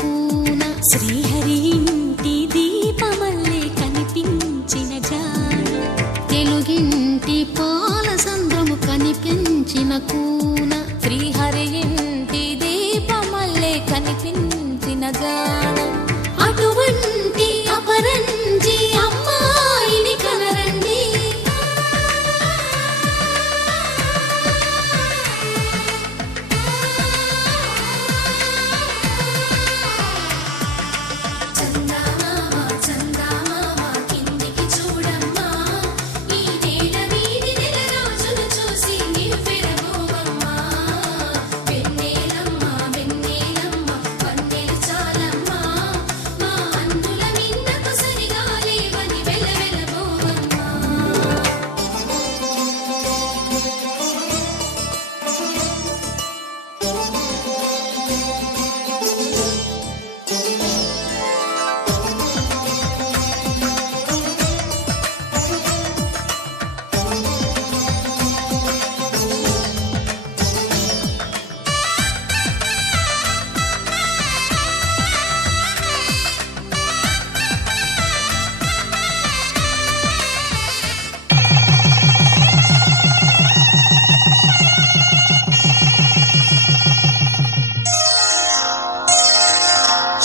కూన శ్రీహరి ఇంటి దీపమల్లే కనిపించిన జాడ తెలుగింటి పాల సంద్రము కనిపించిన కూన శ్రీహరి ఇంటి దీపమల్లే కనిపించిన జాడ అటువంటి అపరంజి అమ్మాయిని కనరండి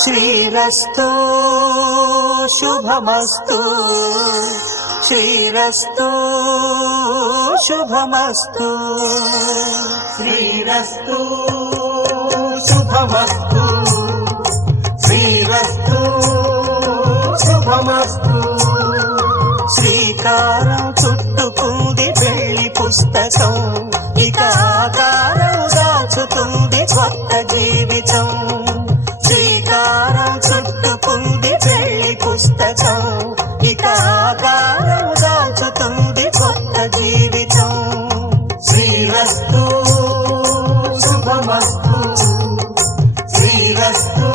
శ్రీరస్తు శుభమస్తు శ్రీరస్తు శుభమస్తు శ్రీరస్తు శుభమస్తు శ్రీరస్తు శుభమస్తు శ్రీకారం చుట్టుకుంది పెళ్లి పుస్తకం ఇక ఆకారం దాచుతుంది కొత్త జీవితం శ్రీకారం చుట్టుకుంది పెళ్లి పుస్తకం ఇక ఆకారం దాచుతుంది కొత్త జీవితం శ్రీరస్తు శుభమస్తు శ్రీరస్తు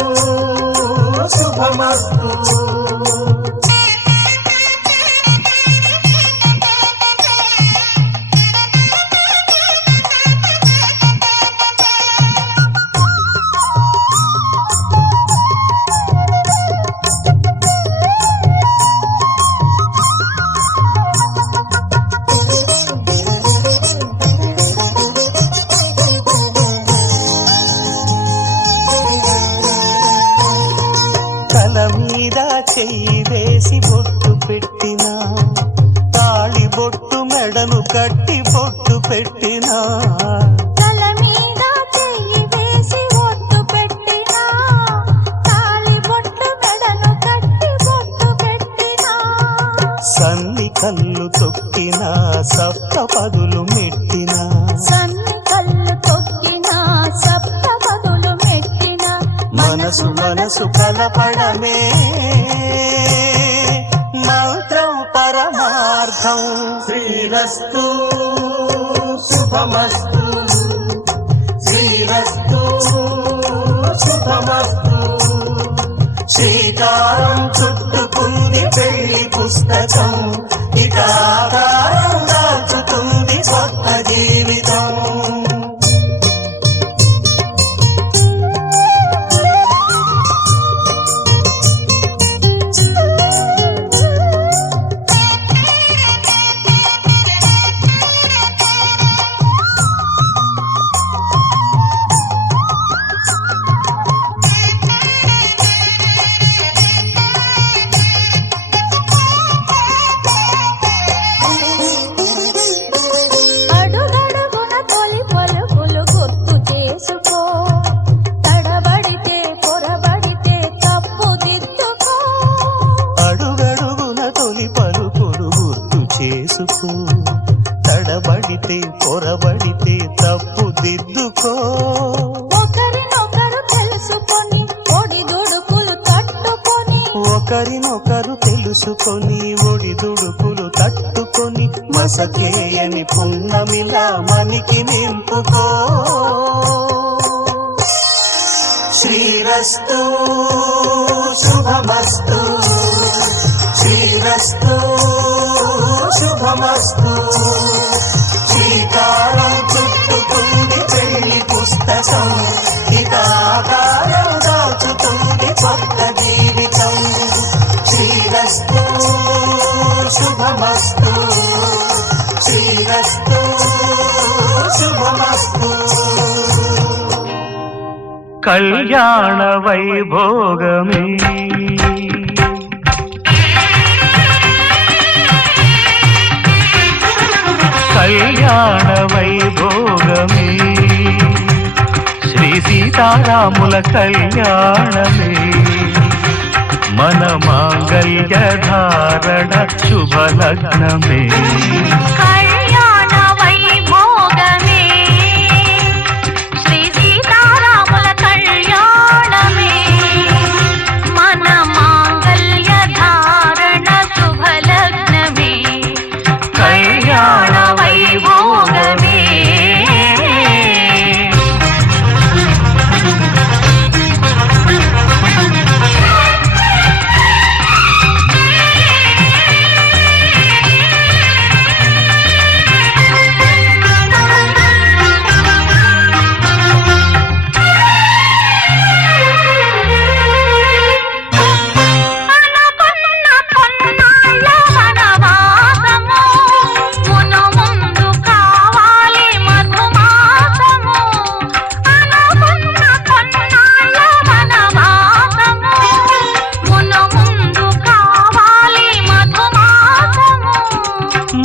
శుభమస్తు చెయ్యి వేసి బొట్టు పెట్టినా తాళి బొట్టు మెడను కట్టి బొట్టు పెట్టినా తల మీద చెయ్యి వేసి బొట్టు పెట్టినా తాళి బొట్టు మెడను కట్టి బొట్టు పెట్టినా సన్ని కళ్ళు తొక్కినా సప్త పదులు మెట్టినా సన్ని కళ్ళు తొక్కినా సప్త పదులు మెట్టినా మనసు మనసు కలపడమే మంత్రం పరమార్థం శ్రీరస్తు శుభమస్తు శ్రీరస్తు శుభమస్తు శ్రీకారం చుట్టుకుంది పెళ్లి పుస్తకం ఇక ఆకారం దాచుతుంది కొత్త జీవితం తడబడితే పొరబడితే తప్పు దిద్దుకో ఒకరినొకరు తెలుసుకొని ఒడిదుడుకులు తట్టుకొని ఒకరినొకరు తెలుసుకొని ఒడిదుడుకులు తట్టుకొని మసకేయని పున్నమిలా మనికి నింపుకో శ్రీరస్తు శుభమస్తు శ్రీరస్తు శుభమస్తు శ్రీకారం చుట్టుకుంది పెళ్లి పుస్తకం ఇక ఆకారం దాచుతుంది కళ్యాణ వైభోగమే కళ్యాణ వైభోగమే శ్రీ సీతారాముల కళ్యాణమే మన మాంగళ్య ధారణ శుభలగ్నమే కళ్యాణ వైభోగమే శ్రీ సీతారాముల కళ్యాణమే మన మాంగళ్య ధారణ శుభలగ్నమే కళ్యాణ వైభోగమే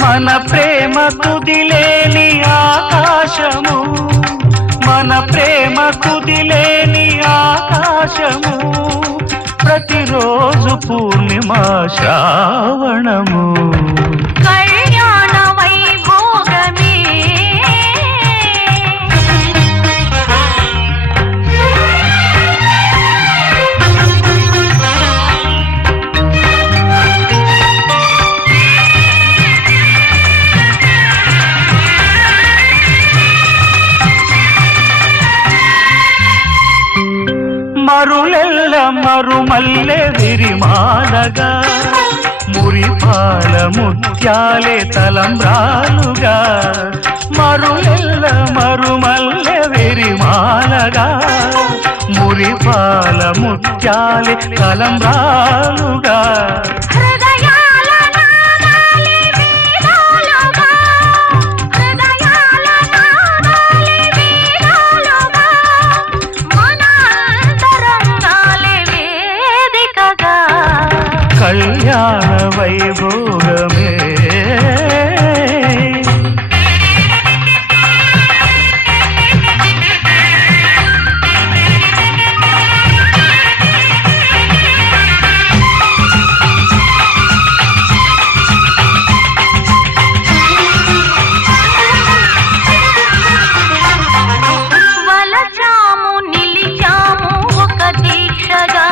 మన ప్రేమ కుదిలేని ఆకాశము మన ప్రేమ కుదిలేని ఆకాశము ప్రతిరోజు పూర్ణిమ శ్రావణము కళ్యాణ వైభోగమే మరులెల్ల మరుమల్లె విరిమాలగా మురిపాల ముత్యాలే తలంబ్రాలుగా మరులెల్ల మరుమల్లె విరిమాలగా మురిపాల ముత్యాలే తలంబ్రాలుగా హృదయాల నాదాలే వీణాలుగా హృదయాల నాదాలే వీణాలుగా మన అంతరంగాలే వేదికగా కళ్యాణ వైభోగమే వలచాము నిలిచాము ఒక దీక్షగా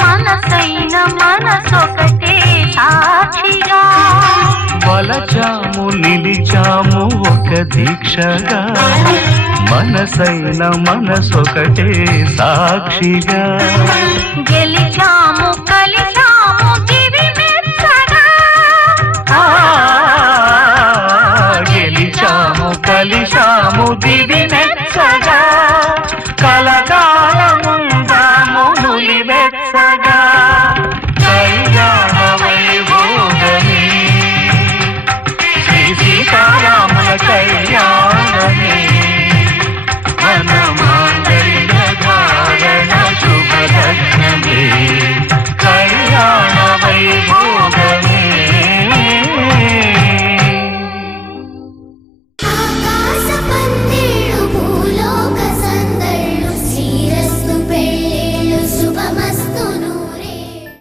మనసైన మనసొకటే సాక్షిగా వలచాము నిలిచాము ఒక దీక్షగా మనసైన మనసొకటే సాక్షిగా గెలిచాము